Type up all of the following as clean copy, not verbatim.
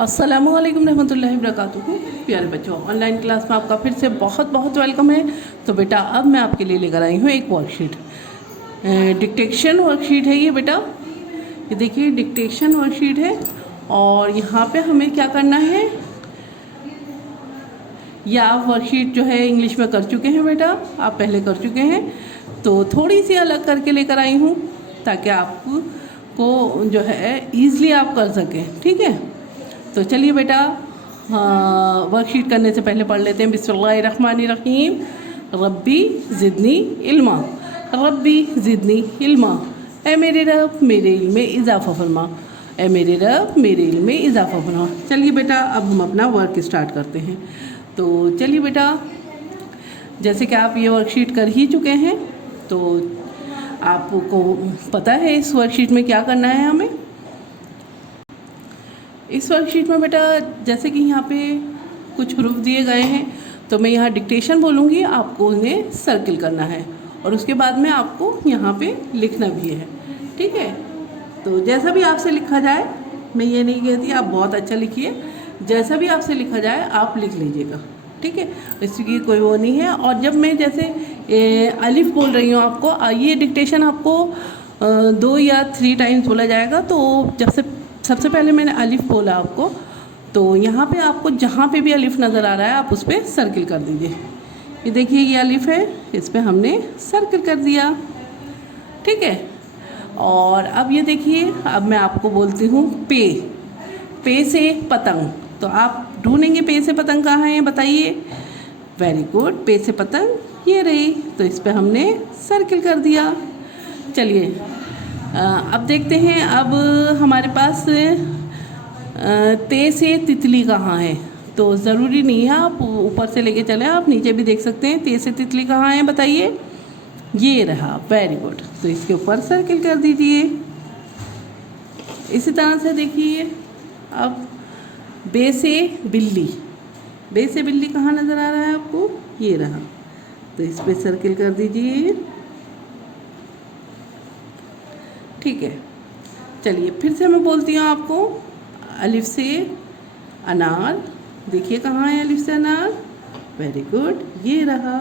अस्सलामुअलैकुम रहमतुल्लाहि वबरकातुहू। प्यारे बच्चों, ऑनलाइन क्लास में आपका फिर से बहुत बहुत वेलकम है। तो बेटा अब मैं आपके लिए लेकर आई हूँ एक वर्कशीट, डिक्टेशन वर्कशीट है ये बेटा। ये देखिए डिक्टेशन वर्कशीट है और यहाँ पे हमें क्या करना है, या आप वर्कशीट जो है इंग्लिश में कर चुके हैं बेटा, आप पहले कर चुके हैं, तो थोड़ी सी अलग करके लेकर आई हूँ ताकि आपको जो है ईज़िली आप कर सकें। ठीक है, तो चलिए बेटा वर्कशीट करने से पहले पढ़ लेते हैं। बिस्मिल्लाहिर्रहमानिर्रहीम। रब्बी ज़िदनी इल्मा, रब्बी ज़िदनी इल्मा। ए मेरे रब मेरे इल्म में इजाफ़ा फरमा, ए मेरे रब मेरे इल्म में इजाफ़ा फरमा। चलिए बेटा अब हम अपना वर्क स्टार्ट करते हैं। तो चलिए बेटा, जैसे कि आप ये वर्कशीट कर ही चुके हैं तो आपको पता है इस वर्कशीट में क्या करना है हमें। इस वर्कशीट में बेटा जैसे कि यहाँ पे कुछ हरूफ दिए गए हैं तो मैं यहाँ डिक्टेशन बोलूँगी, आपको उन्हें सर्किल करना है और उसके बाद में आपको यहाँ पे लिखना भी है। ठीक है, तो जैसा भी आपसे लिखा जाए, मैं ये नहीं कहती आप बहुत अच्छा लिखिए, जैसा भी आपसे लिखा जाए आप लिख लीजिएगा। ठीक है, इसकी कोई वो नहीं है। और जब मैं जैसे अलिफ बोल रही हूँ आपको, ये डिक्टेशन आपको 2 या 3 टाइम्स बोला जाएगा। तो जब से सबसे पहले मैंने अलिफ बोला आपको, तो यहाँ पे आपको जहाँ पे भी अलिफ नज़र आ रहा है आप उस पर सर्किल कर दीजिए। ये देखिए ये अलिफ है, इस पर हमने सर्किल कर दिया। ठीक है, और अब ये देखिए, अब मैं आपको बोलती हूँ पे से पतंग, तो आप ढूंढेंगे पे से पतंग कहाँ है बताइए। वेरी गुड, पे से पतंग ये रही, तो इस पर हमने सर्किल कर दिया। चलिए अब देखते हैं, अब हमारे पास ते से तितली कहाँ है। तो ज़रूरी नहीं है आप ऊपर से लेके चलें, आप नीचे भी देख सकते हैं। ते से तितली कहाँ है बताइए, ये रहा। वेरी गुड, तो इसके ऊपर सर्किल कर दीजिए। इसी तरह से देखिए, अब बे से बिल्ली, बे से बिल्ली कहाँ नज़र आ रहा है आपको, ये रहा, तो इस पर सर्किल कर दीजिए। ठीक है, चलिए फिर से मैं बोलती हूँ आपको। अलिफ से अनार, देखिए कहाँ है अलिफ से अनार, वेरी गुड, ये रहा,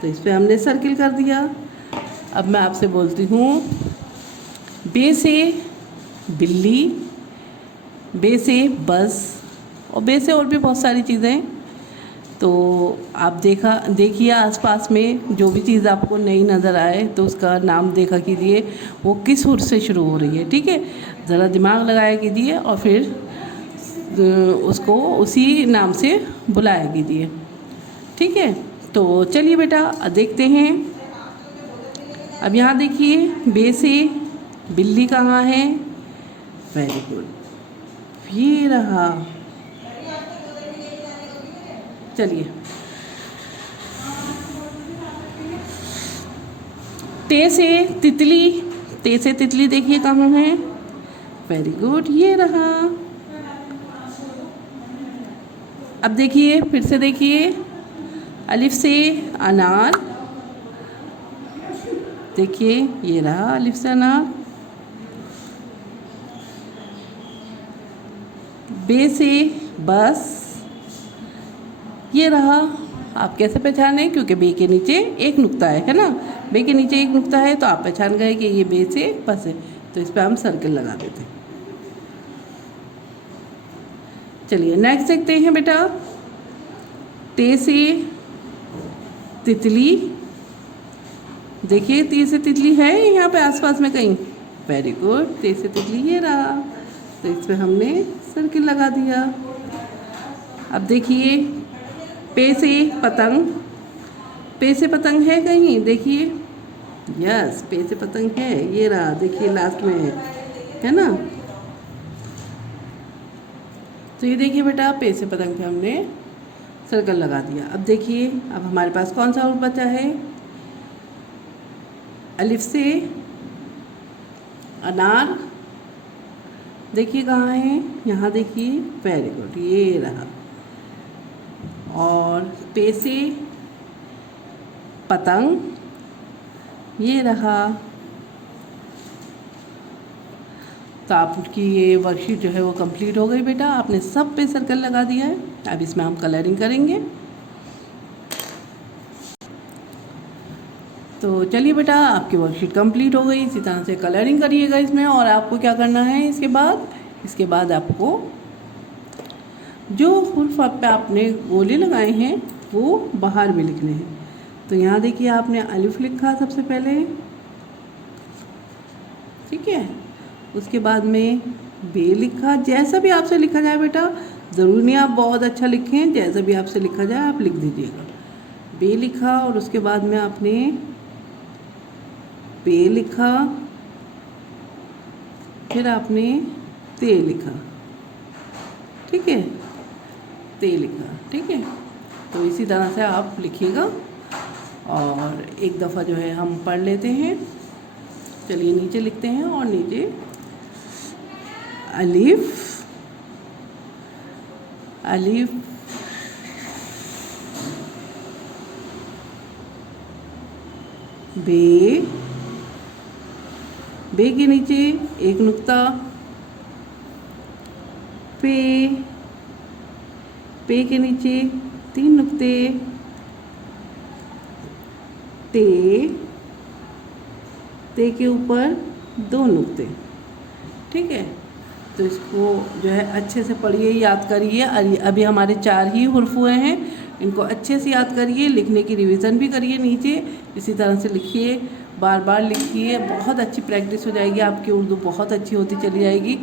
तो इस पर हमने सर्किल कर दिया। अब मैं आपसे बोलती हूँ बे से बिल्ली, बे से बस, और बे से और भी बहुत सारी चीज़ें। तो आप देखिए आसपास में जो भी चीज़ आपको नई नज़र आए तो उसका नाम देखा कीजिए, वो किस हुर्फ से शुरू हो रही है। ठीक है, ज़रा दिमाग लगाया कीजिए और फिर उसको उसी नाम से बुलाया कीजिए। ठीक है, तो चलिए बेटा देखते हैं। अब यहाँ देखिए बे से बिल्ली कहाँ है, वेरी गुड, ये रहा। चलिए ते से तितली, ते से तितली देखिए कहाँ है, वेरी गुड, ये रहा। अब देखिए फिर से देखिए, अलिफ से अनार, देखिए ये रहा अलिफ से अनार। बे से बस, ये रहा। आप कैसे पहचाने, क्योंकि बे के नीचे एक नुक्ता है ना, बे के नीचे एक नुक्ता है तो आप पहचान गए कि ये बे से बस है, तो इस पर हम सर्किल लगा देते हैं। चलिए नेक्स्ट देखते हैं बेटा। ते से तितली, देखिए ते से तितली है यहाँ पे आसपास में कहीं, वेरी गुड, ते से तितली ये रहा, तो इस पर हमने सर्किल लगा दिया। अब देखिए पे से पतंग, पे से पतंग है कहीं, देखिए, यस पे से पतंग है, ये रहा, देखिए लास्ट में है ना। तो ये देखिए बेटा पे से पतंग पे हमने सर्कल लगा दिया। अब देखिए अब हमारे पास कौन सा और बचा है, अलिफ से अनार, देखिए कहाँ है, यहाँ देखिए, वेरी गुड, ये रहा। और पे से पतंग, ये रहा। तो आपकी ये वर्कशीट जो है वो कंप्लीट हो गई बेटा। आपने सब पे सर्कल लगा दिया है। अब इसमें हम कलरिंग करेंगे। तो चलिए बेटा, आपकी वर्कशीट कंप्लीट हो गई। इसी तरह से कलरिंग करिएगा इसमें। और आपको क्या करना है इसके बाद आपको जो हुर्फ पे आपने गोले लगाए हैं वो बाहर में लिखने हैं। तो यहाँ देखिए, आपने अलिफ लिखा सबसे पहले, ठीक है। उसके बाद में बे लिखा। जैसा भी आपसे लिखा जाए बेटा, ज़रूरी नहीं आप बहुत अच्छा लिखें, जैसा भी आपसे लिखा जाए आप लिख दीजिएगा। बे लिखा और उसके बाद में आपने पे लिखा, फिर आपने ते लिखा, ठीक है, ते लिखा, ठीक है। तो इसी तरह से आप लिखिएगा। और एक दफ़ा जो है हम पढ़ लेते हैं। चलिए नीचे लिखते हैं। और नीचे अलिफ, अलिफ, बे, बे के नीचे एक नुक्ता, पे, पे के नीचे 3 नुक्ते, ते, ते के ऊपर 2 नुक्ते, ठीक है। तो इसको जो है अच्छे से पढ़िए, याद करिए। अभी हमारे 4 ही हुर्फ हुए हैं, इनको अच्छे से याद करिए। लिखने की रिवीजन भी करिए नीचे, इसी तरह से लिखिए, बार बार लिखिए। बहुत अच्छी प्रैक्टिस हो जाएगी आपकी, उर्दू बहुत अच्छी होती चली जाएगी।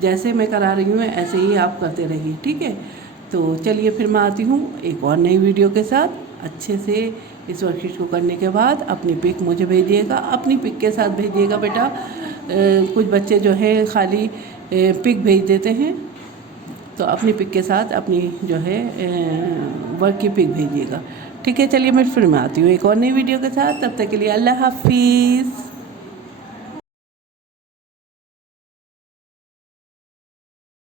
जैसे मैं करा रही हूँ ऐसे ही आप करते रहिए, ठीक है। तो चलिए फिर मैं आती हूँ एक और नई वीडियो के साथ। अच्छे से इस वर्कशीट को करने के बाद अपनी पिक मुझे भेजिएगा। अपनी पिक के साथ भेजिएगा बेटा। कुछ बच्चे जो है खाली पिक भेज देते हैं, तो अपनी पिक के साथ अपनी जो है वर्क की पिक भेजिएगा, ठीक है। चलिए मैं फिर मैं आती हूँ एक और नई वीडियो के साथ। तब तक के लिए अल्लाह हाफिज़।